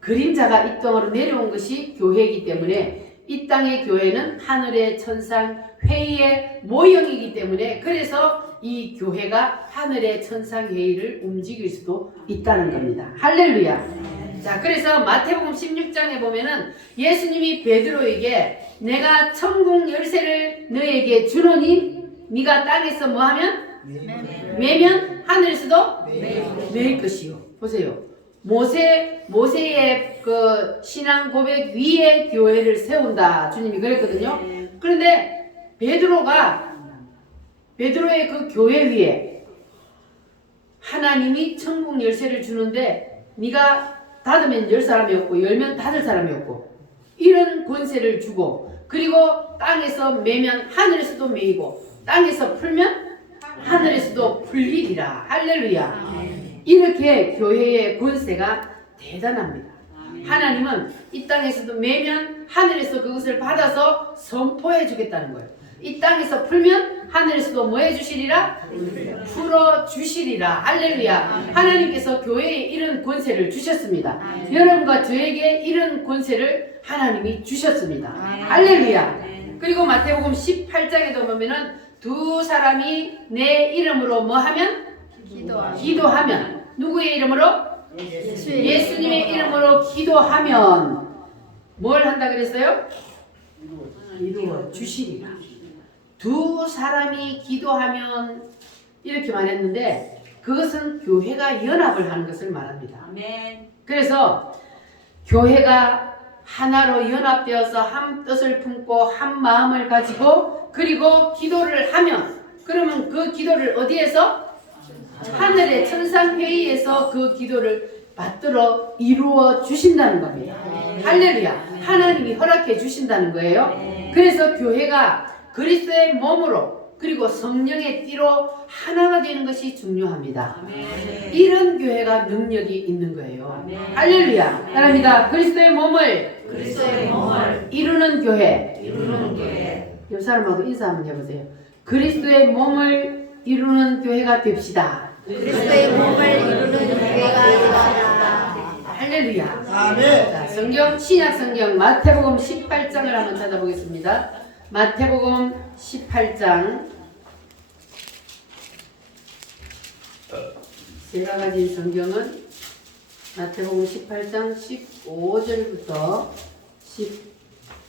그림자가 이 땅으로 내려온 것이 교회이기 때문에 이 땅의 교회는 하늘의 천상 회의의 모형이기 때문에 그래서 이 교회가 하늘의 천상 회의를 움직일 수도 있다는 겁니다. 할렐루야. 자, 그래서 마태복음 16장에 보면은 예수님이 베드로에게 내가 천국 열쇠를 너에게 주노니 네가 땅에서 뭐하면? 매면 하늘에서도 매일 것이요. 보세요. 모세의 그 신앙 고백 위에 교회를 세운다. 주님이 그랬거든요. 그런데 베드로의 그 교회 위에 하나님이 천국 열쇠를 주는데 네가 닫으면 열 사람이 없고 열면 닫을 사람이 없고 이런 권세를 주고 그리고 땅에서 매면 하늘에서도 매이고 땅에서 풀면 하늘에서도 풀리리라. 할렐루야. 이렇게 교회의 권세가 대단합니다. 하나님은 이 땅에서도 매면 하늘에서 그것을 받아서 선포해 주겠다는 거예요. 이 땅에서 풀면 하늘에서도 뭐 해주시리라? 풀어 주시리라. 할렐루야. 하나님께서 교회에 이런 권세를 주셨습니다. 여러분과 저에게 이런 권세를 하나님이 주셨습니다. 할렐루야. 그리고 마태복음 18장에도 보면은 두 사람이 내 이름으로 뭐 하면? 기도하면 누구의 이름으로? 예수님의 이름으로 기도하면 뭘 한다 그랬어요? 이루어 주시리라. 두 사람이 기도하면 이렇게 말했는데 그것은 교회가 연합을 하는 것을 말합니다. 그래서 교회가 하나로 연합되어서 한 뜻을 품고 한 마음을 가지고 그리고 기도를 하면 그러면 그 기도를 어디에서? 하늘의 천상회의에서 그 기도를 받들어 이루어 주신다는 겁니다. 할렐루야. 하나님이 허락해 주신다는 거예요. 그래서 교회가 그리스도의 몸으로 그리고 성령의 띠로 하나가 되는 것이 중요합니다. 이런 교회가 능력이 있는 거예요. 할렐루야. 사랑합니다. 그리스도의 몸을 이루는 교회. 옆 사람하고 인사 한번 해보세요. 그리스도의 몸을 이루는 교회가 됩시다. 그리스도의 몸을 이루는 교회가 됩시다. 할렐루야. 자, 성경 신약 성경 마태복음 18장을 한번 찾아보겠습니다. 마태복음 18장 제가 가진 성경은 마태복음 18장 15절부터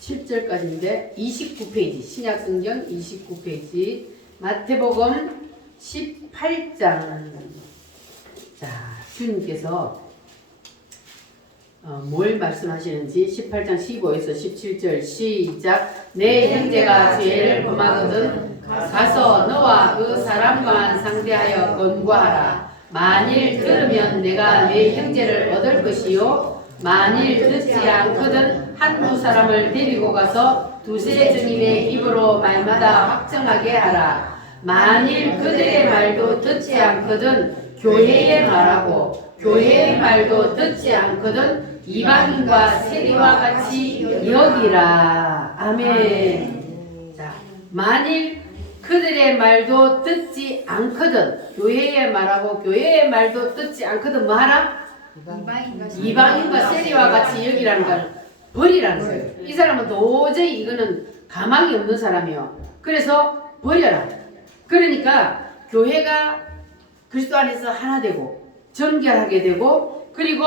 17절까지인데 29페이지 신약 성경 29페이지 마태복음 18장. 자, 주님께서 뭘 말씀하시는지 18장 15에서 17절 시작. 내 형제가 죄를 범하거든 가서 너와 그 사람과만 상대하여 권고하라. 만일 들으면 내가 내 형제를 얻을 것이요 만일 듣지 않거든 한두 사람을 데리고 가서 두세 증인의 입으로 말마다 확정하게 하라. 만일 그들의 말도 듣지 않거든 교회에 말하고 교회의 말도 듣지 않거든 이방인과 세리와 같이 여기라. 아멘. 자, 만일 그들의 말도 듣지 않거든 교회의 말하고 교회의 말도 듣지 않거든 뭐 하라? 이방인과 세리와 같이 여기라는 걸 버리라는 거예요. 이 사람은 도저히 이거는 가망이 없는 사람이요. 그래서 버려라. 그러니까 교회가 그리스도 안에서 하나 되고 정결하게 되고 그리고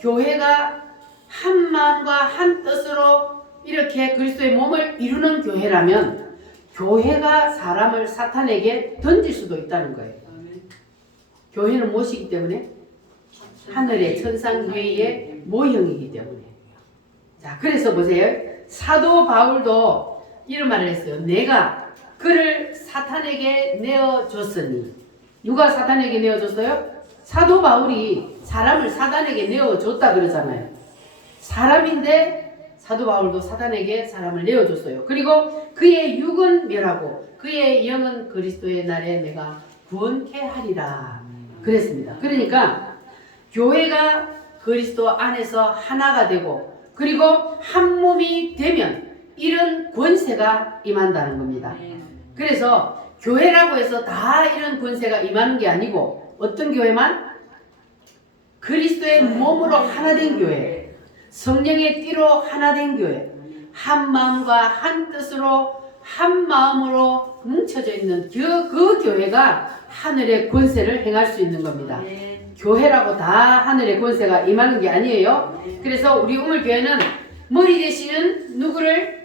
교회가 한 마음과 한 뜻으로 이렇게 그리스도의 몸을 이루는 교회라면 교회가 사람을 사탄에게 던질 수도 있다는 거예요. 교회는 무엇이기 때문에? 하늘의 천상회의의 모형이기 때문에. 자, 그래서 보세요. 사도 바울도 이런 말을 했어요. 내가 그를 사탄에게 내어줬으니. 누가 사탄에게 내어줬어요? 사도 바울이 사람을 사탄에게 내어줬다 그러잖아요. 사람인데 사도 바울도 사탄에게 사람을 내어줬어요. 그리고 그의 육은 멸하고 그의 영은 그리스도의 날에 내가 구원케 하리라 그랬습니다. 그러니까 교회가 그리스도 안에서 하나가 되고 그리고 한 몸이 되면 이런 권세가 임한다는 겁니다. 그래서 교회라고 해서 다 이런 권세가 임하는 게 아니고 어떤 교회만? 그리스도의 몸으로 하나 된 교회, 성령의 띠로 하나 된 교회, 한 마음과 한 뜻으로 한 마음으로 뭉쳐져 있는 그 교회가 하늘의 권세를 행할 수 있는 겁니다. 교회라고 다 하늘의 권세가 임하는 게 아니에요. 그래서 우리 우물교회는 머리 되시는 누구를?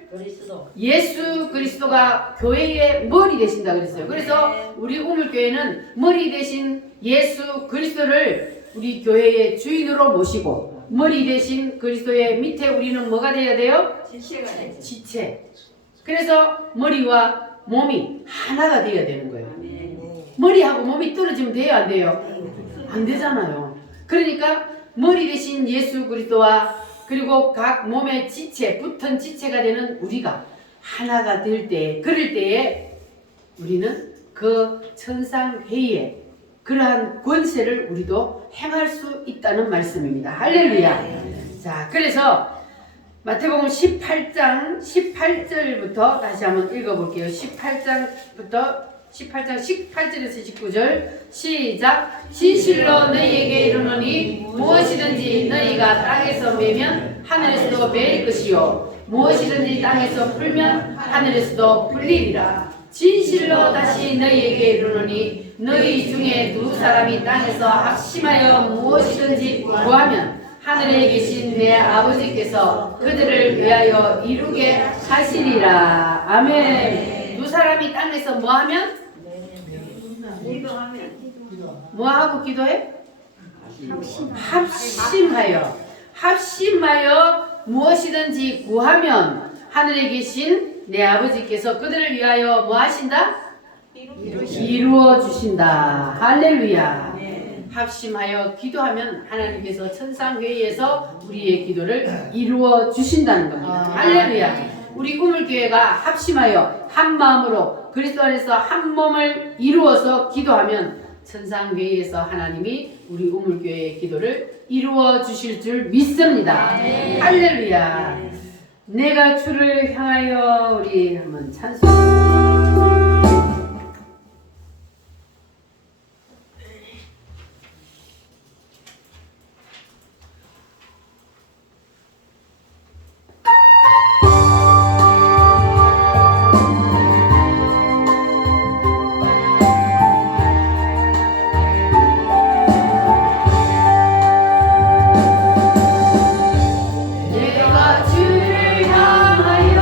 예수 그리스도가 교회의 머리 되신다 그랬어요. 그래서 우리 우물교회는 머리 되신 예수 그리스도를 우리 교회의 주인으로 모시고, 머리 되신 그리스도의 밑에 우리는 뭐가 돼야 돼요? 지체. 그래서 머리와 몸이 하나가 되어야 되는 거예요. 머리하고 몸이 떨어지면 돼요, 안 돼요? 안 되잖아요. 그러니까 머리 대신 예수 그리스도와 그리고 각 몸의 지체, 붙은 지체가 되는 우리가 하나가 될 때, 그럴 때에 우리는 그 천상회의에 그러한 권세를 우리도 행할 수 있다는 말씀입니다. 할렐루야. 자, 그래서 마태복음 18장 18절부터 다시 한번 읽어볼게요. 18장 18절에서 19절 시작. 진실로 너희에게 이르노니 무엇이든지 너희가 땅에서 매면 하늘에서도 매일 것이요 무엇이든지 땅에서 풀면 하늘에서도 풀리리라. 진실로 다시 너희에게 이르노니 너희 중에 두 사람이 땅에서 합심하여 무엇이든지 구하면 하늘에 계신 내 아버지께서 그들을 위하여 이루게 하시리라. 아멘. 두 사람이 땅에서 뭐하면? 뭐하고 기도해? 합심하여 무엇이든지 구하면 하늘에 계신 내 아버지께서 그들을 위하여 뭐 하신다? 이루어 주신다. 할렐루야. 합심하여 기도하면 하나님께서 천상교회에서 우리의 기도를 이루어 주신다는 겁니다. 할렐루야. 우리 우물교회가 합심하여 한 마음으로 그리스도 안에서 한 몸을 이루어서 기도하면 천상교회에서 하나님이 우리 우물교회의 기도를 이루어 주실 줄 믿습니다. 할렐루야. 내가 주를 향하여 우리 한번 찬송. 내가 주를 향하여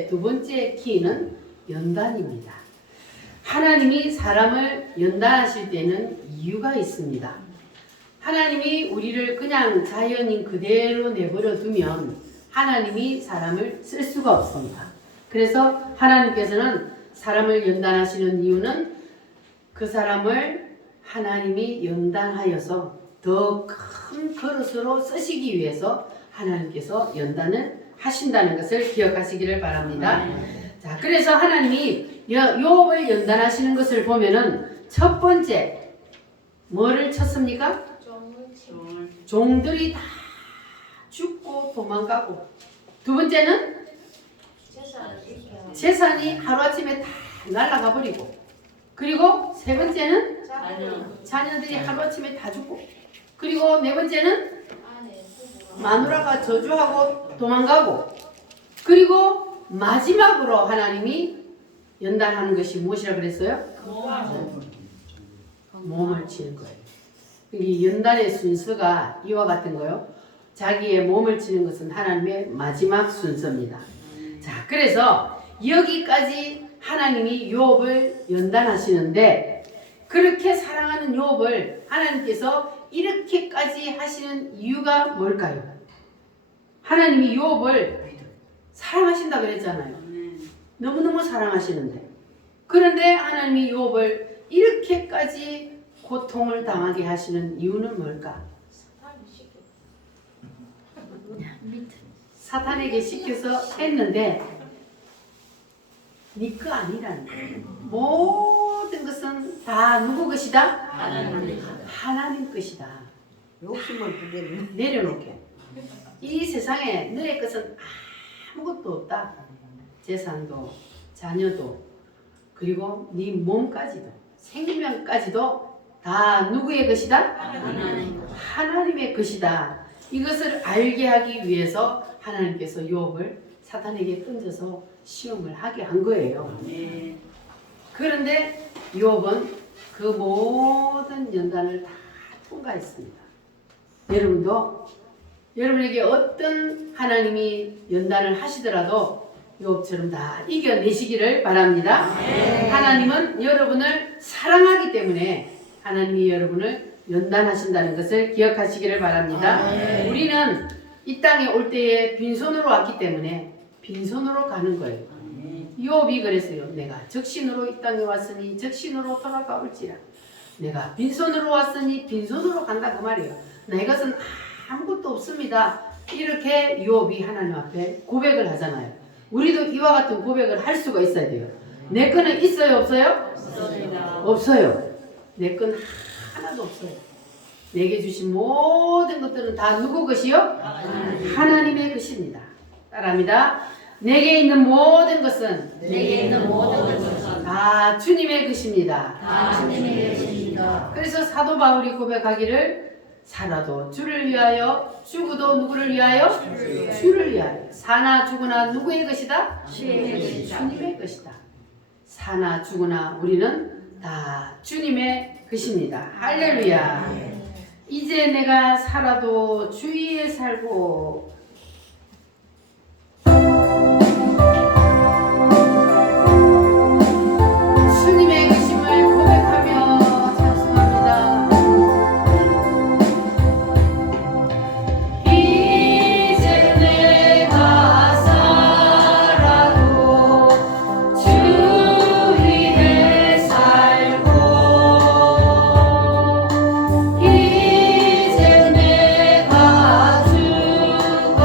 요업의 두 번째 키는 연단입니다. 하나님이 사람을 연단하실 때는 이유가 있습니다. 하나님이 우리를 그냥 자연인 그대로 내버려 두면 하나님이 사람을 쓸 수가 없습니다. 그래서 하나님께서는 사람을 연단하시는 이유는 그 사람을 하나님이 연단하여서 더 큰 그릇으로 쓰시기 위해서 하나님께서 연단을 하신다는 것을 기억하시기를 바랍니다. 자, 그래서 하나님이 요업을 연단하시는 것을 보면은 첫 번째 뭐를 쳤습니까? 종들이 다 죽고 도망가고, 두 번째는 재산이 하루아침에 다 날아가 버리고, 그리고 세 번째는 자녀들이 하루아침에 다 죽고, 그리고 네 번째는 마누라가 저주하고 도망가고, 그리고 마지막으로 하나님이 연단하는 것이 무엇이라 그랬어요? 몸을 치는 거예요. 이 연단의 순서가 이와 같은 거요. 자기의 몸을 치는 것은 하나님의 마지막 순서입니다. 자, 그래서 여기까지 하나님이 요업을 연단하시는데, 그렇게 사랑하는 요업을 하나님께서 이렇게까지 하시는 이유가 뭘까요? 하나님이 요업을 사랑하신다 그랬잖아요. 너무너무 사랑하시는데, 그런데 하나님이 요업을 이렇게까지 고통을 당하게 하시는 이유는 뭘까? 사탄에게 시켜서 했는데 네 거 아니라는 거예요. 모든 것은 다 누구 것이다? 하나님 것이다. 욕심을 내려놓게. 이 세상에 너의 것은 아무것도 없다. 재산도, 자녀도, 그리고 네 몸까지도, 생명까지도 다 누구의 것이다? 하나님의 것이다. 이것을 알게 하기 위해서 하나님께서 요업을 사탄에게 던져서 시험을 하게 한 거예요. 그런데 요업은 그 모든 연단을 다 통과했습니다. 여러분도 여러분에게 어떤 하나님이 연단을 하시더라도 요업처럼 다 이겨내시기를 바랍니다. 하나님은 여러분을 사랑하기 때문에 하나님이 여러분을 연단하신다는 것을 기억하시기를 바랍니다. 우리는 이 땅에 올 때에 빈손으로 왔기 때문에 빈손으로 가는 거예요. 요업이 그랬어요. 내가 적신으로 이 땅에 왔으니 적신으로 돌아가올지라. 내가 빈손으로 왔으니 빈손으로 간다 그 말이에요. 내 것은 아무것도 없습니다. 이렇게 요업이 하나님 앞에 고백을 하잖아요. 우리도 이와 같은 고백을 할 수가 있어야 돼요. 내 거는 있어요, 없어요? 없어요. 내 건 하나도 없어요. 내게 주신 모든 것들은 다 누구 것이요? 하나님의 것입니다. 따라합니다. 내게 있는 모든 것은 다 주님의 것입니다. 그래서 사도 바울이 고백하기를 살아도 주를 위하여, 죽어도 누구를 위하여? 주를 위하여. 사나 죽으나 누구의 것이다? 주님의 것이다. 사나 죽으나 우리는 다 주님의 것입니다. 할렐루야. 이제 내가 살아도 주 위에 살고 주님의 것임을 고백하며 찬송합니다. 이제 내가 살아도 주 위에 살고 이제 내가 죽어도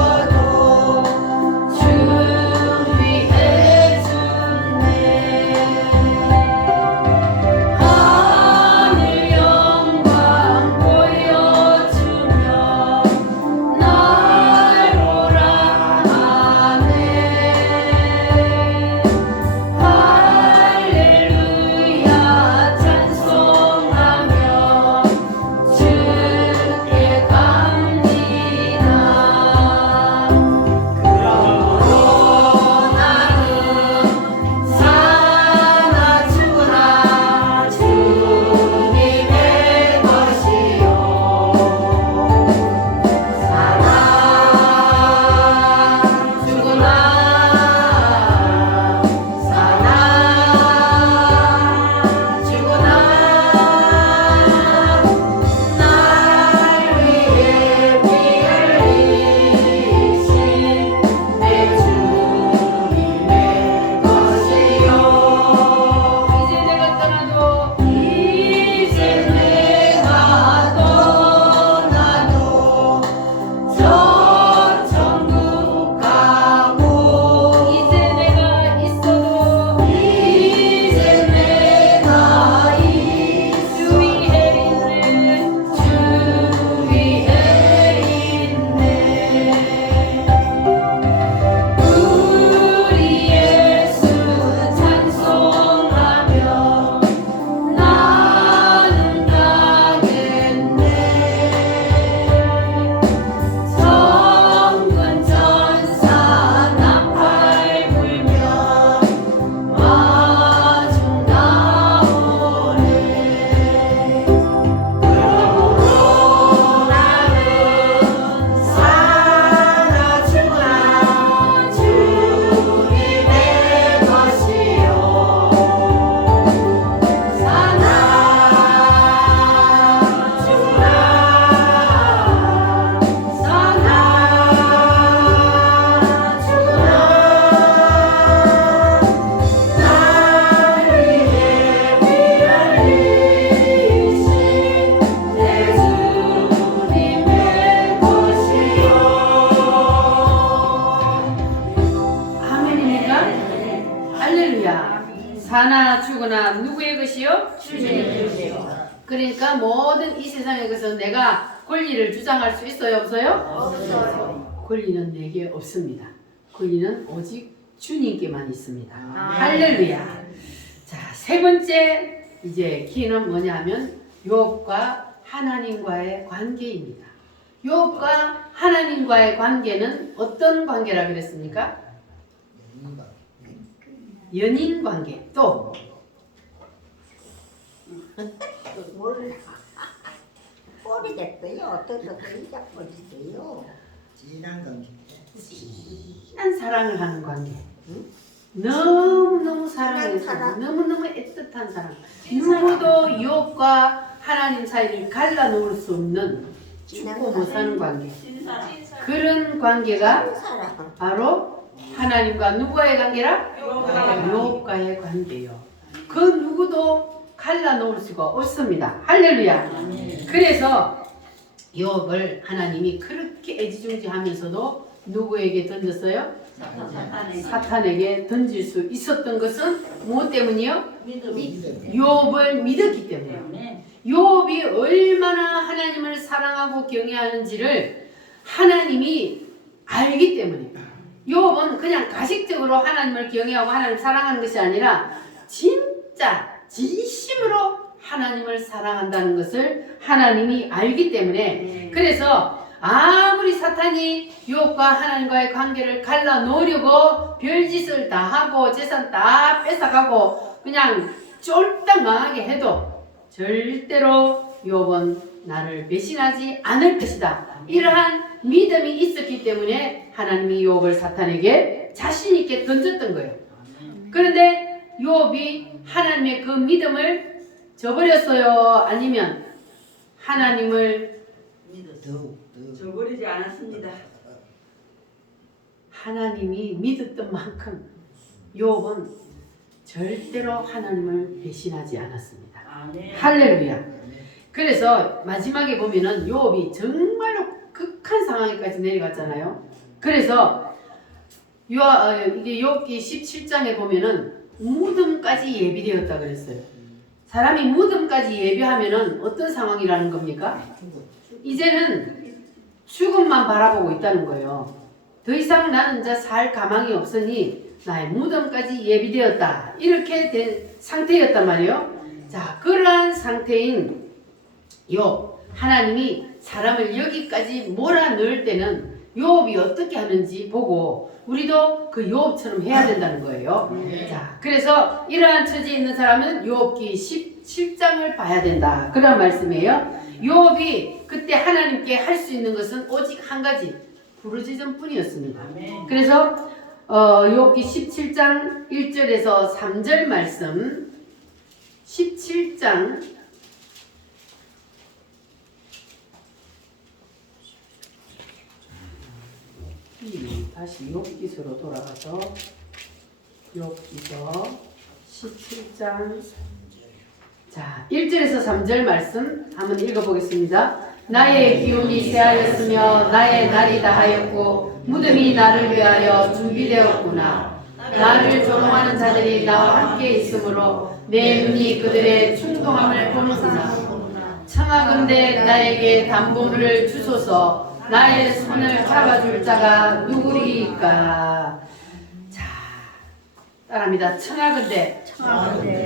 사나 죽으나 누구의 것이요? 주님의 것이요. 그러니까 모든 이 세상에 것은 내가 권리를 주장할 수 있어요? 없어요? 없어요. 권리는 내게 없습니다. 권리는 오직 주님께만 있습니다. 아멘. 할렐루야. 자, 세 번째 이제 키는 뭐냐면 욥과 하나님과의 관계입니다. 욥과 하나님과의 관계는 어떤 관계라 그랬습니까? 연인 관계. 또 몰라. 모르겠어요. 어떻게 그리 잡고 있어요. 진한 관계. 진한 사랑을 하는 관계. 너무너무 사랑해서 사랑. 너무너무 애틋한 사랑. 누구도 욥과 하나님 사이를 갈라놓을 수 없는 죽고 못 사는 관계. 그런 관계가 사랑. 바로 하나님과 누구와의 관계라? 욥과의 관계요. 그 누구도 갈라놓을 수가 없습니다. 할렐루야. 그래서 욥을 하나님이 그렇게 애지중지하면서도 누구에게 던졌어요? 사탄에게 던질 수 있었던 것은 무엇 때문이요? 욥을 믿었기 때문이에요. 욥이 얼마나 하나님을 사랑하고 경외하는지를 하나님이 알기 때문이에요. 욥은 그냥 가식적으로 하나님을 경외하고 하나님을 사랑하는 것이 아니라 진짜 진심으로 하나님을 사랑한다는 것을 하나님이 알기 때문에 그래서 아무리 사탄이 욥과 하나님과의 관계를 갈라놓으려고 별짓을 다 하고 재산 다 뺏어가고 그냥 쫄딱 망하게 해도 절대로 욥은 나를 배신하지 않을 것이다. 이러한 믿음이 있었기 때문에 하나님이 욥을 사탄에게 자신 있게 던졌던 거예요. 그런데 욥이 하나님의 그 믿음을 저버렸어요? 아니면 하나님을 저버리지 않았습니다. 하나님이 믿었던 만큼 욥은 절대로 하나님을 배신하지 않았습니다. 아멘. 할렐루야. 그래서 마지막에 보면은 욥이 정말로 극한 상황에까지 내려갔잖아요. 그래서 이게 욥기 17장에 보면은 무덤까지 예비되었다 그랬어요. 사람이 무덤까지 예비하면은 어떤 상황이라는 겁니까? 이제는 죽음만 바라보고 있다는 거예요. 더 이상 나는 이제 살 가망이 없으니 나의 무덤까지 예비되었다. 이렇게 된 상태였단 말이에요. 자, 그러한 상태인 욥, 하나님이 사람을 여기까지 몰아넣을 때는 욥이 어떻게 하는지 보고 우리도 그 욥처럼 해야 된다는 거예요. 자, 그래서 이러한 처지에 있는 사람은 욥기 17장을 봐야 된다. 그런 말씀이에요. 욥이 그때 하나님께 할 수 있는 것은 오직 한 가지, 부르짖음 뿐이었습니다. 그래서 욥기 17장 1절에서 3절 말씀, 17장 다시 욥기서로 돌아가서 욥기서 17장 자 1절에서 3절 말씀 한번 읽어보겠습니다. 나의 기운이 새하였으며 나의 날이 다하였고 무덤이 나를 위하여 준비되었구나. 나를 조롱하는 자들이 나와 함께 있으므로 내 눈이 그들의 충동함을 보는구나. 청하건대 나에게 담보물을 주소서. 나의 손을 잡아줄 자가 누구리까? 자, 따라합니다. 청하건대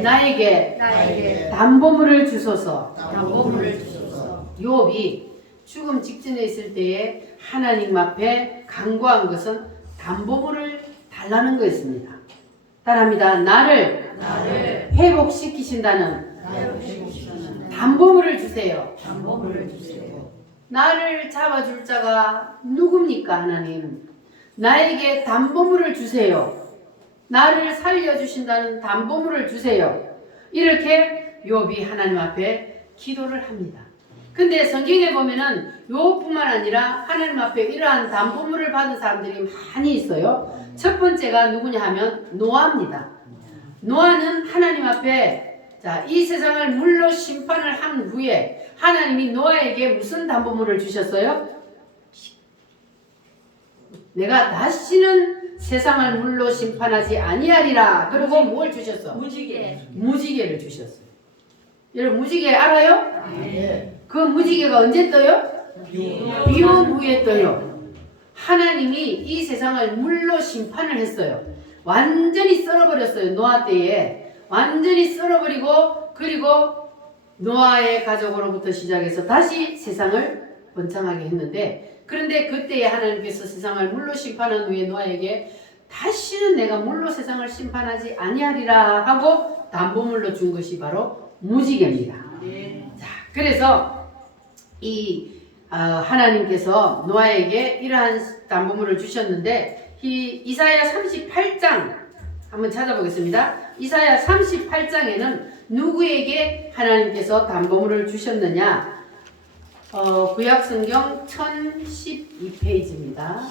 나에게 담보물을 주소서. 욥이 죽음 직전에 있을 때에 하나님 앞에 간구한 것은 담보물을 달라는 거였습니다. 따라합니다. 나를 회복시키신다는 담보물을 주세요. 나를 잡아줄 자가 누굽니까? 하나님. 나에게 담보물을 주세요. 나를 살려주신다는 담보물을 주세요. 이렇게 욥이 하나님 앞에 기도를 합니다. 근데 성경에 보면은 욥뿐만 아니라 하나님 앞에 이러한 담보물을 받은 사람들이 많이 있어요. 첫 번째가 누구냐 하면 노아입니다. 노아는 하나님 앞에 자, 이 세상을 물로 심판을 한 후에 하나님이 노아에게 무슨 담보물을 주셨어요? 내가 다시는 세상을 물로 심판하지 아니하리라. 그리고 뭘 주셨어? 무지개. 무지개를 주셨어요. 여러분 무지개 알아요? 네. 그 무지개가 언제 떠요? 비온 후에 떠요. 하나님이 이 세상을 물로 심판을 했어요. 완전히 썰어버렸어요. 노아 때에 완전히 썰어버리고, 그리고 노아의 가족으로부터 시작해서 다시 세상을 번창하게 했는데, 그런데 그때에 하나님께서 세상을 물로 심판한 후에 노아에게 다시는 내가 물로 세상을 심판하지 아니하리라 하고 담보물로 준 것이 바로 무지개입니다. 자, 그래서 이 하나님께서 노아에게 이러한 담보물을 주셨는데, 이 이사야 38장 한번 찾아보겠습니다. 이사야 38장에는 누구에게 하나님께서 담보물을 주셨느냐? 구약성경 1012페이지입니다.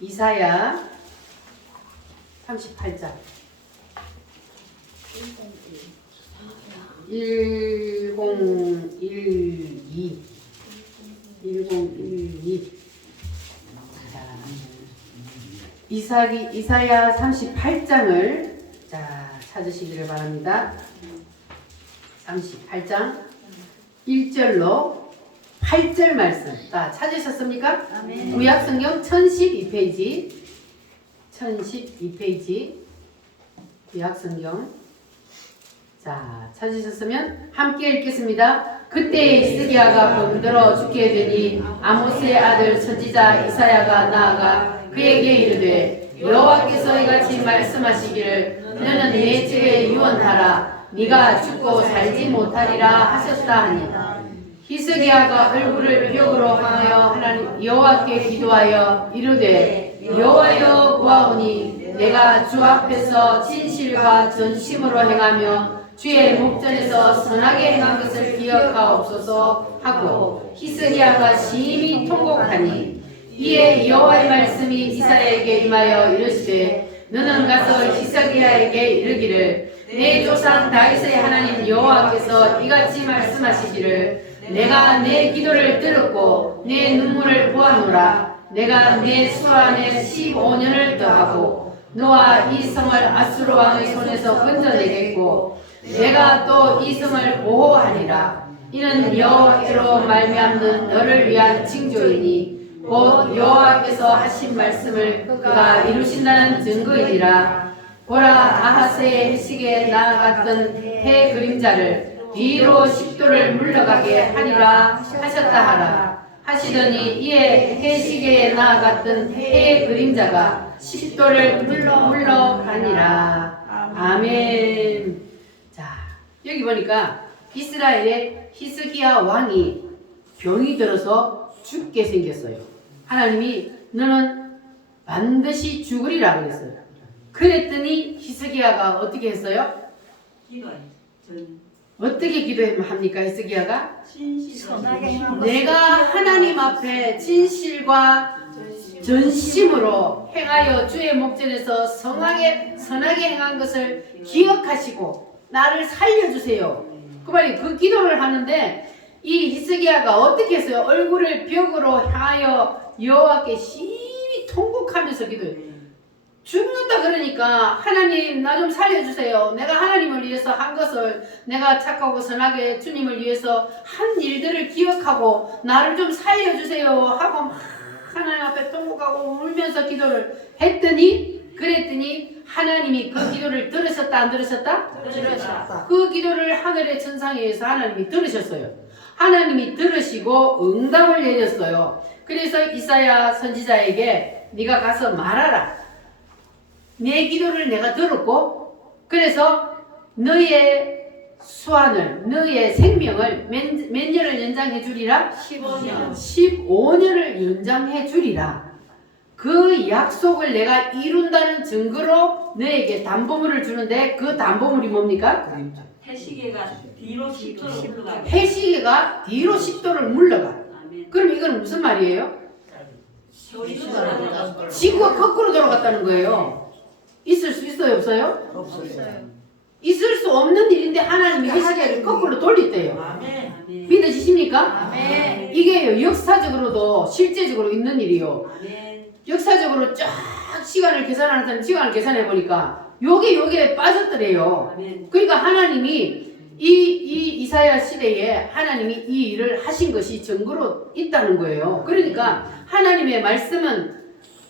이사야 38장 1012 이사야 38장을 찾으시기를 바랍니다. 38장 1절로 8절 말씀 다 찾으셨습니까? 아멘. 구약성경 1012페이지 1012페이지 구약성경. 자, 찾으셨으면 함께 읽겠습니다. 그때 히스기야가 병들어 죽게 되니 아모스의 아들 선지자 이사야가 나아가 그에게 이르되 여호와께서 이같이 말씀하시기를 너는 내 집에 유언하라. 네가 죽고 살지 못하리라 하셨다 하니, 히스기야가 얼굴을 벽으로 향하여 하나님 여호와께 기도하여 이르되 여호와여 구하오니 내가 주 앞에서 진실과 전심으로 행하며 주의 목전에서 선하게 행한 것을 기억하옵소서 하고 히스기야가 심히 통곡하니, 이에 여호와의 말씀이 이사야에게 임하여 이르시되 너는 가서 히스기야에게 이르기를 내 조상 다윗의 하나님 여호와께서 이같이 말씀하시기를 내가 내 기도를 들었고 내 눈물을 보았노라. 내가 내 수 안에 15년을 더하고 너와 이 성을 아수르 왕의 손에서 건져내겠고 내가 또 이 성을 보호하리라. 이는 여호와께로 말미암는 너를 위한 징조이니 곧 여호와께서 하신 말씀을 그가 이루신다는 증거이니라. 보라, 아하스의 해식에 나아갔던 해 그림자를 뒤로 10도를 물러가게 하리라 하셨다 하라. 하시더니 이에 해시계에 나아갔던 해의 그림자가 10도를 물러가니라. 아멘. 자, 여기 보니까 이스라엘의 히스기야 왕이 병이 들어서 죽게 생겼어요. 하나님이 너는 반드시 죽으리라 그랬어요. 그랬더니 히스기야가 어떻게 했어요? 어떻게 기도합니까? 히스기야가 내가 하나님 앞에 진실과 전심으로 행하여 주의 목전에서 선하게 행한 것을 기억하시고 나를 살려주세요. 그 말이 그 기도를 하는데, 이 히스기야가 어떻게 했어요? 얼굴을 벽으로 향하여 여호와께 심히 통곡하면서 기도해요. 죽는다 그러니까 하나님 나 좀 살려주세요. 내가 하나님을 위해서 한 것을, 내가 착하고 선하게 주님을 위해서 한 일들을 기억하고 나를 좀 살려주세요 하고 막 하나님 앞에 통곡하고 울면서 기도를 했더니, 그랬더니 하나님이 그 기도를 들으셨다 안 들으셨다? 들으셨다. 그 기도를 하늘의 천상에 의해서 하나님이 들으셨어요. 하나님이 들으시고 응답을 내렸어요. 그래서 이사야 선지자에게 네가 가서 말하라. 내 기도를 내가 들었고, 그래서 너의 수완을, 너의 생명을 몇 년을 연장해 주리라? 15년. 15년을 연장해 주리라. 그 약속을 내가 이룬다는 증거로 너에게 담보물을 주는데, 그 담보물이 뭡니까? 해시계가 뒤로 10도로 물러가게. 해시계가 뒤로 10도를 물러가. 아멘. 그럼 이건 무슨 말이에요? 지구가 거꾸로 돌아갔다는 거예요. 있을 수 있어요, 없어요? 없어요. 있을 수 없는 일인데 하나님이 해시계를 거꾸로 돌렸대요. 아멘. 믿으시십니까? 아멘. 이게 역사적으로도 실제적으로 있는 일이요. 아멘. 역사적으로 쫙 시간을 계산하는 사람 시간을 계산해 보니까 요게 빠졌더래요. 아멘. 그러니까 하나님이 이 이사야 시대에 하나님이 이 일을 하신 것이 증거로 있다는 거예요. 그러니까 하나님의 말씀은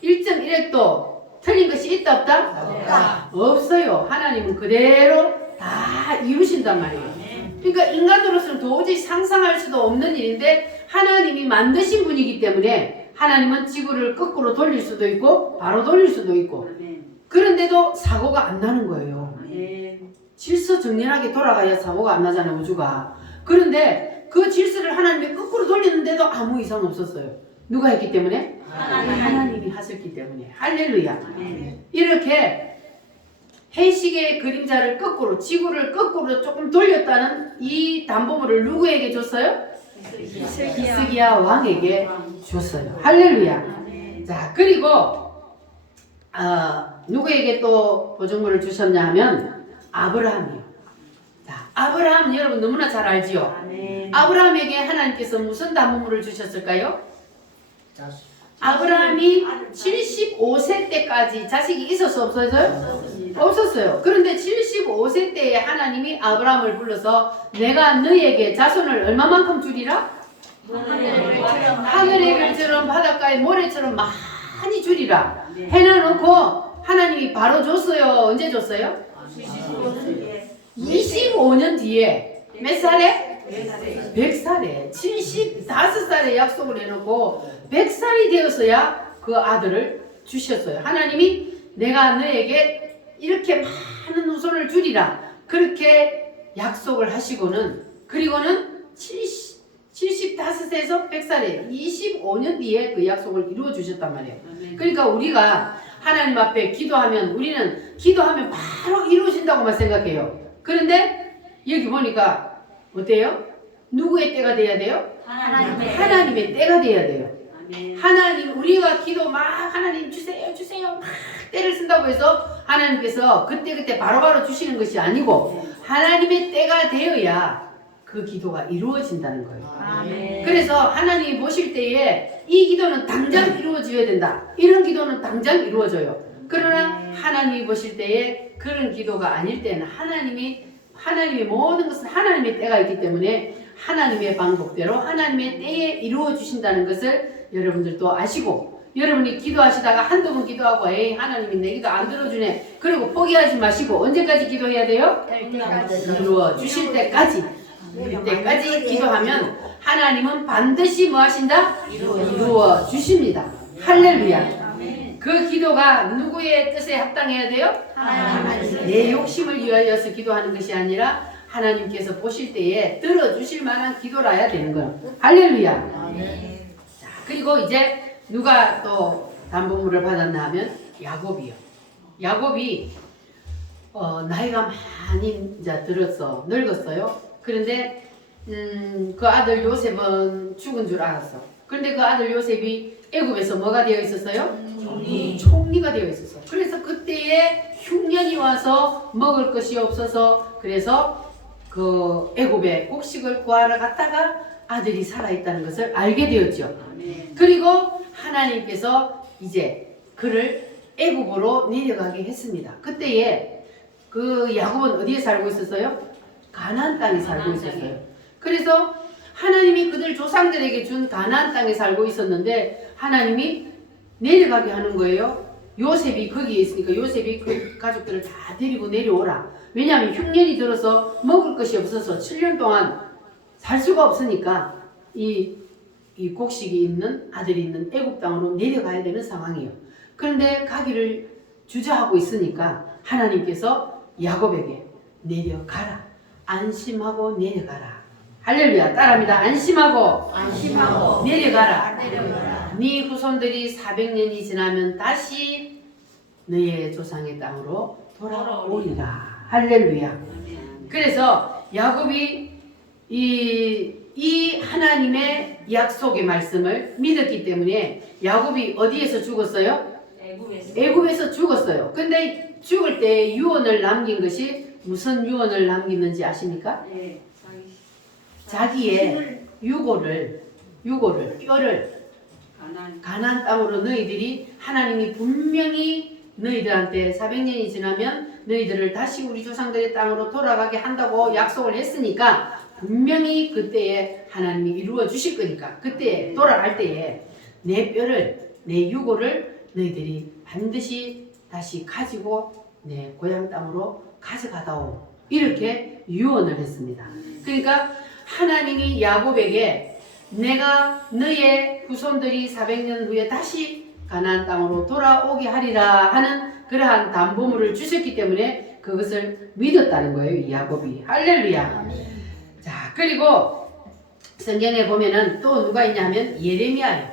1.1획도 틀린 것이 있다 없다? 없어요. 하나님은 그대로 다 이루신단 말이에요. 그러니까 인간으로서는 도저히 상상할 수도 없는 일인데 하나님이 만드신 분이기 때문에 하나님은 지구를 거꾸로 돌릴 수도 있고 바로 돌릴 수도 있고 아멘. 그런데도 사고가 안 나는 거예요. 아멘. 질서정연하게 돌아가야 사고가 안 나잖아요. 우주가. 그런데 그 질서를 하나님이 거꾸로 돌리는데도 아무 이상 없었어요. 누가 했기 때문에? 하나님이 하셨기 때문에. 할렐루야. 아멘. 이렇게 해식의 그림자를 거꾸로 지구를 거꾸로 조금 돌렸다는 이 담보물을 누구에게 줬어요? 히스기야 왕에게 줬어요. 할렐루야. 아멘. 자, 그리고 누구에게 또 보증물을 주셨냐 하면 아브라함이요. 자, 아브라함 여러분 너무나 잘 알지요? 아멘. 아브라함에게 하나님께서 무슨 담보물을 주셨을까요? 아브라함이 75세 때까지 자식이 있었어 없었어요? 없었어요. 그런데 75세 때에 하나님이 아브라함을 불러서 내가 너에게 자손을 얼마만큼 주리라? 하늘의 별처럼 바닷가의 모래처럼 많이 주리라 해놔놓고 하나님이 바로 줬어요. 언제 줬어요? 25년 뒤에 몇 살에? 100살에 75살에 약속을 해놓고 100살이 되었어야 그 아들을 주셨어요. 하나님이 내가 너에게 이렇게 많은 후손을 주리라 그렇게 약속을 하시고는 그리고는 75세에서 100살에 25년 뒤에 그 약속을 이루어 주셨단 말이에요. 그러니까 우리가 하나님 앞에 기도하면 우리는 기도하면 바로 이루어진다고만 생각해요. 그런데 여기 보니까 어때요? 누구의 때가 돼야 돼요? 하나님의 때가 돼야 돼요. 아멘. 하나님 우리가 기도 막 하나님 주세요 주세요 막 때를 쓴다고 해서 하나님께서 그때 바로바로 주시는 것이 아니고 하나님의 때가 되어야 그 기도가 이루어진다는 거예요. 아멘. 그래서 하나님이 보실 때에 이 기도는 당장 이루어져야 된다. 이런 기도는 당장 이루어져요. 그러나 하나님이 보실 때에 그런 기도가 아닐 때는 하나님의 모든 것은 하나님의 때가 있기 때문에 하나님의 방법대로 하나님의 때에 이루어 주신다는 것을 여러분들도 아시고 여러분이 기도하시다가 한두 번 기도하고 에이 하나님이 내 기도 안 들어주네 그리고 포기하지 마시고 언제까지 기도해야 돼요? 이루어 주실 때까지 그때까지 기도하면 하나님은 반드시 뭐 하신다? 이루어 주십니다. 할렐루야. 그 기도가 누구의 뜻에 합당해야 돼요? 내 욕심을 위하여서 기도하는 것이 아니라 하나님께서 보실 때에 들어주실 만한 기도라야 되는 거예요. 할렐루야. 자, 그리고 이제 누가 또 담보물을 받았나 하면 야곱이요. 야곱이 나이가 많이 이제 들었어. 늙었어요. 그런데 그 아들 요셉은 죽은 줄 알았어. 그런데 그 아들 요셉이 애굽에서 뭐가 되어 있었어요? 총리가 되어 있었어. 그래서 그때에 흉년이 와서 먹을 것이 없어서 그래서 그 애굽에 곡식을 구하러 갔다가 아들이 살아있다는 것을 알게 되었죠. 그리고 하나님께서 이제 그를 애굽으로 내려가게 했습니다. 그때에 그 야곱은 어디에 살고 있었어요? 가나안 땅에 살고 있었어요. 그래서 하나님이 그들 조상들에게 준 가나안 땅에 살고 있었는데 하나님이 내려가게 하는 거예요. 요셉이 거기에 있으니까 요셉이 그 가족들을 다 데리고 내려오라. 왜냐하면 흉년이 들어서 먹을 것이 없어서 7년 동안 살 수가 없으니까 이 곡식이 있는 아들이 있는 애굽 땅으로 내려가야 되는 상황이에요. 그런데 가기를 주저하고 있으니까 하나님께서 야곱에게 내려가라. 안심하고 내려가라. 할렐루야. 따라합니다. 안심하고 내려가라. 네 후손들이 400년이 지나면 다시 너의 조상의 땅으로 돌아오리라. 할렐루야. 그래서 야곱이 이 하나님의 약속의 말씀을 믿었기 때문에 야곱이 어디에서 죽었어요? 애굽에서 죽었어요. 근데 죽을 때 유언을 남긴 것이 무슨 유언을 남기는지 아십니까? 자기의 유고를 뼈를 가나안 땅으로 너희들이 하나님이 분명히 너희들한테 400년이 지나면 너희들을 다시 우리 조상들의 땅으로 돌아가게 한다고 약속을 했으니까 분명히 그때에 하나님이 이루어 주실 거니까 그때 돌아갈 때에 내 뼈를 내 유고를 너희들이 반드시 다시 가지고 내 고향 땅으로 가져가다오 이렇게 유언을 했습니다. 그러니까 하나님이 야곱에게 내가 너의 후손들이 400년 후에 다시 가나안 땅으로 돌아오게 하리라 하는 그러한 담보물을 주셨기 때문에 그것을 믿었다는 거예요. 이 야곱이. 할렐루야. 자, 그리고 성경에 보면은 또 누가 있냐면 예레미야예요.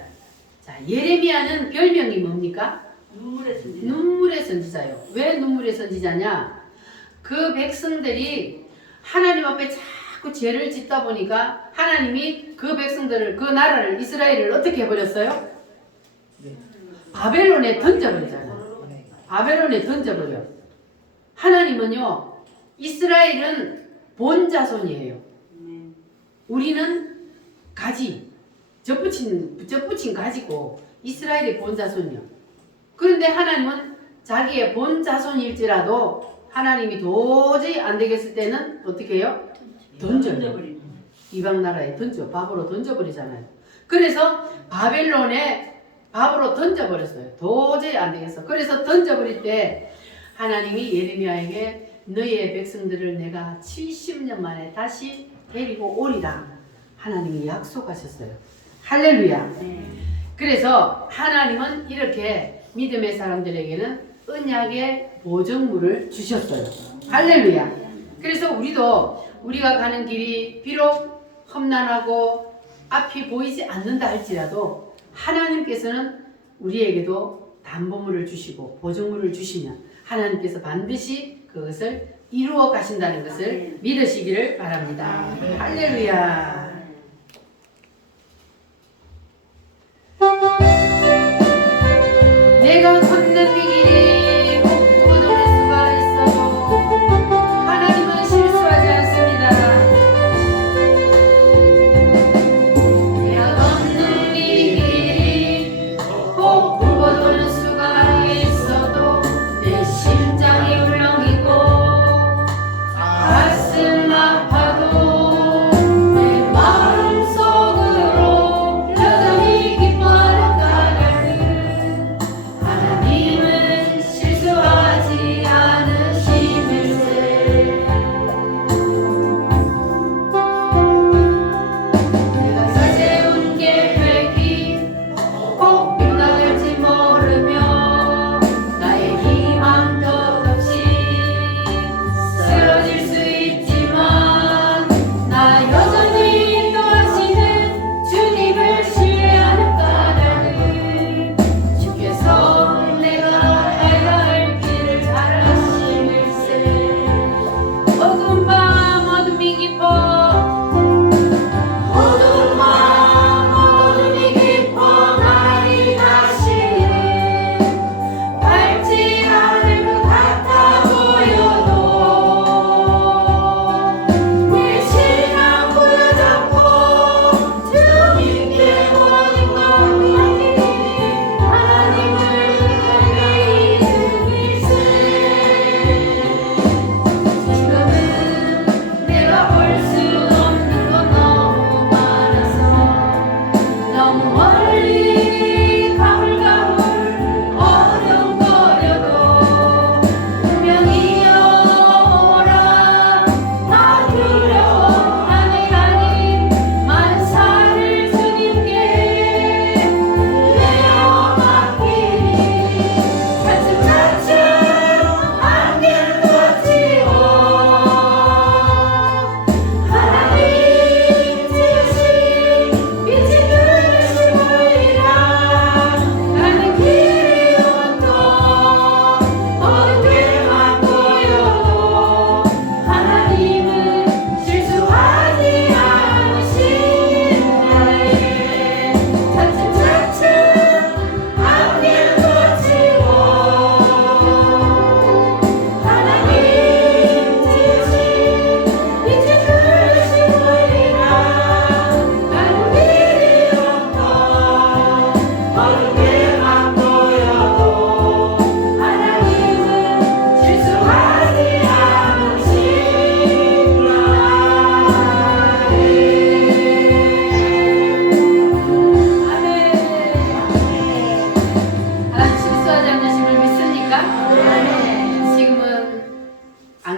자, 예레미야는 별명이 뭡니까? 눈물의 선지자. 눈물의 선지자요. 왜 눈물의 선지자냐? 그 백성들이 하나님 앞에 자꾸 죄를 짓다 보니까 하나님이 그 백성들을 그 나라를 이스라엘을 어떻게 해버렸어요? 바벨론에 던져버리잖아요. 바벨론에 던져버려. 하나님은요 이스라엘은 본 자손이에요. 우리는 가지 젖붙인 가지고 이스라엘의 본 자손이요. 그런데 하나님은 자기의 본 자손일지라도 하나님이 도저히 안 되겠을 때는 어떻게 해요? 던져요. 이방 나라에 밥으로 던져버리잖아요. 그래서 밥으로 던져버렸어요. 도저히 안 되겠어. 그래서 던져버릴 때 하나님이 예레미야에게 너희의 백성들을 내가 70년 만에 다시 데리고 오리라 하나님이 약속하셨어요. 할렐루야. 그래서 하나님은 이렇게 믿음의 사람들에게는 언약의 보증물을 주셨어요. 할렐루야. 그래서 우리가 가는 길이 비록 험난하고 앞이 보이지 않는다 할지라도 하나님께서는 우리에게도 담보물을 주시고 보증물을 주시면 하나님께서 반드시 그것을 이루어 가신다는 것을 믿으시기를 바랍니다. 할렐루야. 내가 걷는 이 길이 곱고 넘을 수가 있어도 하나님은 실수하지 않습니다. 내가 걷는 이 길이 곱고 도는 수가 있어도 내 심장이 울렁이고 가슴 아파도 내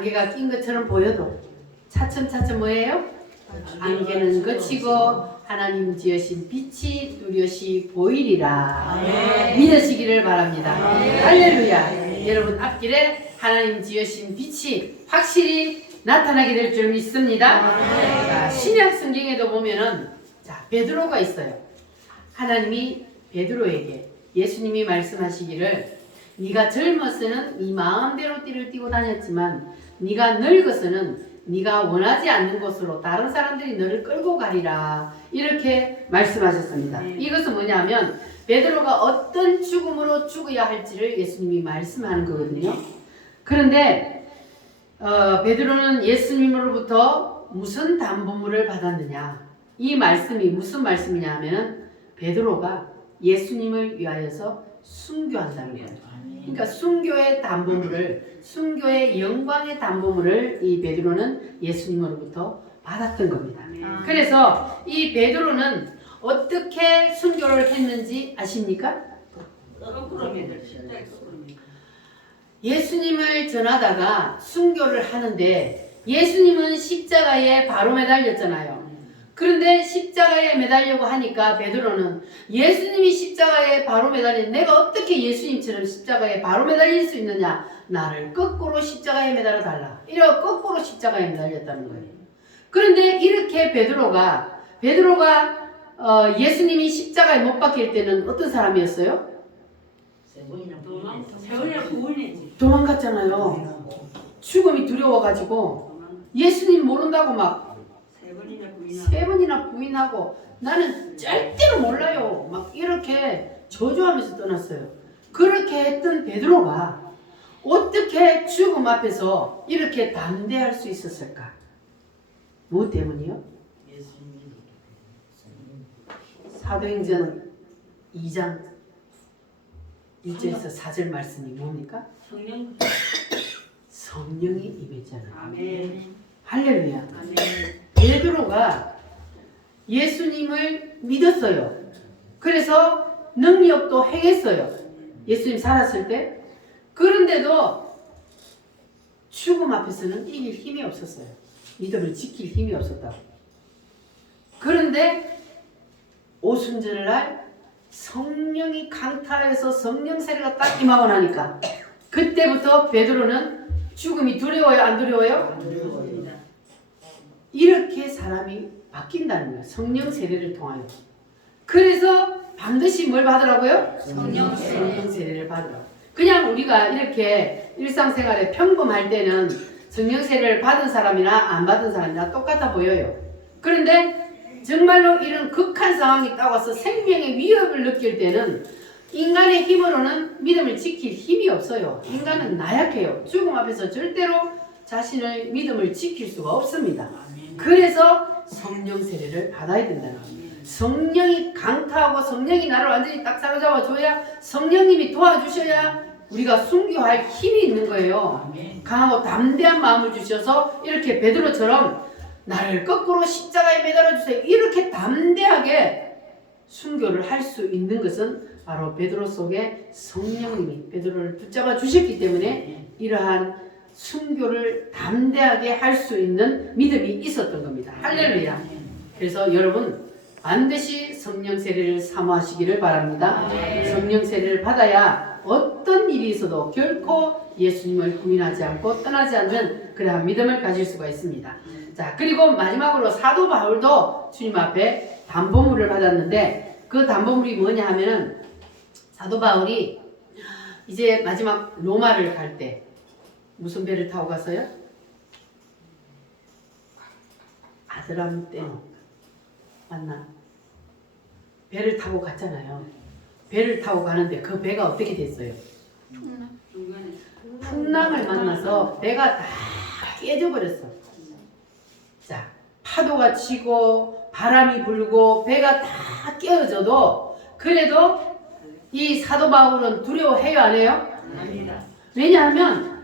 안개가 낀 것처럼 보여도 차츰차츰 뭐예요? 안개는 그치고 하나님 지으신 빛이 뚜렷이 보이리라. 믿으시기를 바랍니다. 할렐루야. 여러분 앞길에 하나님 지으신 빛이 확실히 나타나게 될 줄 믿습니다. 자, 신약 성경에도 보면은 자, 베드로가 있어요. 하나님이 베드로에게 예수님이 말씀하시기를 네가 젊어서는 네 마음대로 띠를 띠고 다녔지만 네가 늙어서는 네가 원하지 않는 곳으로 다른 사람들이 너를 끌고 가리라 이렇게 말씀하셨습니다. 이것은 뭐냐면 베드로가 어떤 죽음으로 죽어야 할지를 예수님이 말씀하는 거거든요. 그런데 베드로는 예수님으로부터 무슨 담보물을 받았느냐? 이 말씀이 무슨 말씀이냐 하면 베드로가 예수님을 위하여서 순교한다는 거예요. 그러니까 순교의 담보물을, 순교의 영광의 담보물을 이 베드로는 예수님으로부터 받았던 겁니다. 그래서 이 베드로는 어떻게 순교를 했는지 아십니까? 거꾸로입니다. 십자가 거꾸로입니다. 예수님을 전하다가 순교를 하는데 예수님은 십자가에 바로 매달렸잖아요. 그런데 십자가에 매달려고 하니까 베드로는 예수님이 십자가에 바로 매달린 내가 어떻게 예수님처럼 십자가에 바로 매달릴 수 있느냐? 나를 거꾸로 십자가에 매달아 달라. 이러고 거꾸로 십자가에 매달렸다는 거예요. 그런데 이렇게 베드로가 예수님이 십자가에 못 박힐 때는 어떤 사람이었어요? 세월이나 구원이지. 도망갔잖아요. 죽음이 두려워가지고 예수님 모른다고 막 세 번이나 3번이나 부인하고 나는 절대로 몰라요. 막 이렇게 저주하면서 떠났어요. 그렇게 했던 베드로가 어떻게 죽음 앞에서 이렇게 담대할 수 있었을까? 뭐 때문이요? 사도행전 2장 1절에서 4절 말씀이 뭡니까? 성령. 성령이 임했잖아요. 아멘. 할렐루야. 아멘. 베드로가 예수님을 믿었어요. 그래서 능력도 행했어요. 예수님 살았을 때. 그런데도 죽음 앞에서는 이길 힘이 없었어요. 믿음을 지킬 힘이 없었다고. 그런데 오순절날 성령이 강타해서 성령 세례가 딱 임하고 나니까 그때부터 베드로는 죽음이 두려워요? 안 두려워요? 이렇게 사람이 바뀐다는 거예요. 성령 세례를 통하여. 그래서 반드시 뭘 받으라고요? 성령 세례를 받으라고. 그냥 우리가 이렇게 일상생활에 평범할 때는 성령 세례를 받은 사람이나 안 받은 사람이나 똑같아 보여요. 그런데 정말로 이런 극한 상황이 딱 와서 생명의 위협을 느낄 때는 인간의 힘으로는 믿음을 지킬 힘이 없어요. 인간은 나약해요. 죽음 앞에서 절대로 자신의 믿음을 지킬 수가 없습니다. 그래서 성령 세례를 받아야 된다는 겁니다. 성령이 강타하고 성령이 나를 완전히 딱 사로잡아 줘야 성령님이 도와주셔야 우리가 순교할 힘이 있는 거예요. 강하고 담대한 마음을 주셔서 이렇게 베드로처럼 나를 거꾸로 십자가에 매달아 주세요. 이렇게 담대하게 순교를 할 수 있는 것은 바로 베드로 속에 성령님이 베드로를 붙잡아 주셨기 때문에 이러한 순교를 담대하게 할 수 있는 믿음이 있었던 겁니다. 할렐루야. 그래서 여러분 반드시 성령 세례를 사모하시기를 바랍니다. 성령 세례를 받아야 어떤 일이 있어도 결코 예수님을 부인하지 않고 떠나지 않는 그러한 믿음을 가질 수가 있습니다. 자, 그리고 마지막으로 사도 바울도 주님 앞에 담보물을 받았는데 그 담보물이 뭐냐 하면은 사도 바울이 이제 마지막 로마를 갈 때 무슨 배를 타고 갔어요? 아드람떼노 맞나? 배를 타고 갔잖아요. 배를 타고 가는데 그 배가 어떻게 됐어요? 풍랑을 만나서 배가 다 깨져버렸어. 자, 파도가 치고 바람이 불고 배가 다 깨어져도 그래도 이 사도 바울은 두려워해요, 안 해요? 아닙니다. 왜냐하면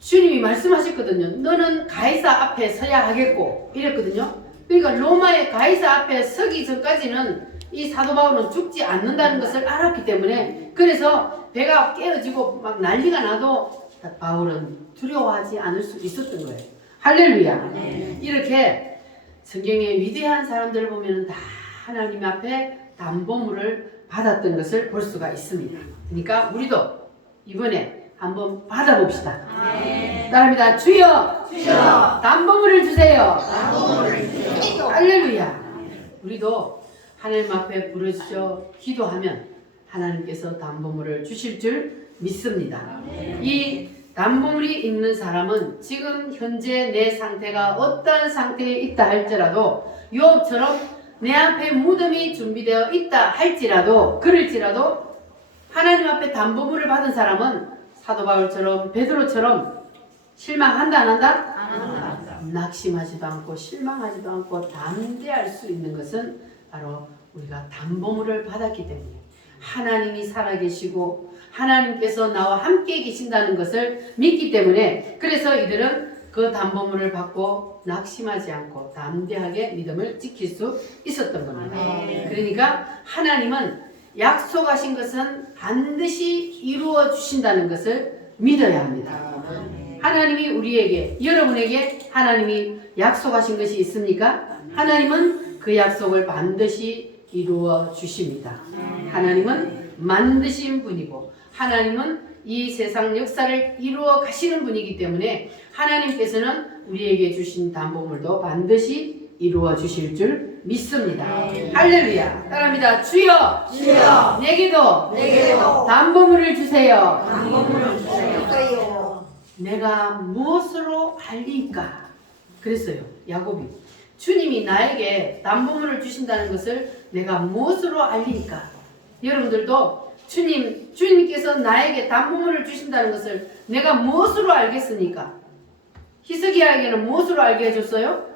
주님이 말씀하셨거든요. 너는 가이사 앞에 서야 하겠고 이랬거든요. 그러니까 로마의 가이사 앞에 서기 전까지는 이 사도 바울은 죽지 않는다는 것을 알았기 때문에 그래서 배가 깨어지고 막 난리가 나도 바울은 두려워하지 않을 수 있었던 거예요. 할렐루야. 네. 이렇게 성경의 위대한 사람들을 보면 다 하나님 앞에 담보물을 받았던 것을 볼 수가 있습니다. 그러니까 우리도 이번에 한번 받아봅시다. 따라합니다. 주여, 담보물을 주세요. 할렐루야. 우리도 하나님 앞에 부르짖어 기도하면 하나님께서 담보물을 주실 줄 믿습니다. 이 담보물이 있는 사람은 지금 현재 내 상태가 어떠한 상태에 있다 할지라도 욥처럼 내 앞에 무덤이 준비되어 있다 할지라도 그럴지라도 하나님 앞에 담보물을 받은 사람은 사도 바울처럼 베드로처럼 실망한다 안 한다? 낙심하지도 않고 실망하지도 않고 담대할 수 있는 것은 바로 우리가 담보물을 받았기 때문에 하나님이 살아계시고 하나님께서 나와 함께 계신다는 것을 믿기 때문에 그래서 이들은 그 담보물을 받고 낙심하지 않고 담대하게 믿음을 지킬 수 있었던 겁니다. 그러니까 하나님은 약속하신 것은 반드시 이루어 주신다는 것을 믿어야 합니다. 하나님이 우리에게 여러분에게 하나님이 약속하신 것이 있습니까? 하나님은 그 약속을 반드시 이루어 주십니다. 하나님은 만드신 분이고 하나님은 이 세상 역사를 이루어 가시는 분이기 때문에 하나님께서는 우리에게 주신 담보물도 반드시 이루어 주실 줄 믿습니다. 할렐루야. 따라합니다. 주여, 내게도 담보물을 주세요. 내가 무엇으로 알리까? 그랬어요. 야곱이. 주님이 나에게 담보물을 주신다는 것을 내가 무엇으로 알리까? 여러분들도 주님께서 나에게 담보물을 주신다는 것을 내가 무엇으로 알겠습니까? 히스기야에게는 무엇으로 알게 해줬어요?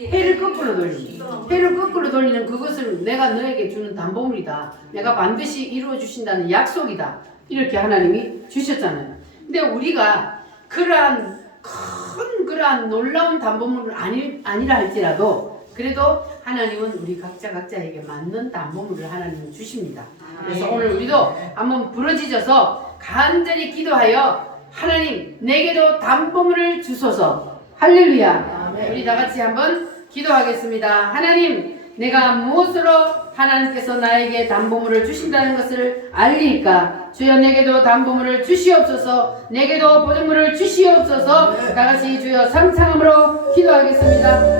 해를 거꾸로 돌리는. 해를 거꾸로 돌리는 그것을 내가 너에게 주는 담보물이다. 내가 반드시 이루어 주신다는 약속이다. 이렇게 하나님이 주셨잖아요. 근데 우리가 그러한 놀라운 담보물은 아니라 할지라도 그래도 하나님은 우리 각자에게 맞는 담보물을 하나님은 주십니다. 그래서 오늘 우리도 한번 부르짖어서 간절히 기도하여 하나님 내게도 담보물을 주소서. 할렐루야. 우리 다 같이 한번 기도하겠습니다. 하나님 내가 무엇으로 하나님께서 나에게 담보물을 주신다는 것을 알리까? 주여 내게도 담보물을 주시옵소서. 내게도 보증물을 주시옵소서. 다 같이 주여 삼창함으로 기도하겠습니다.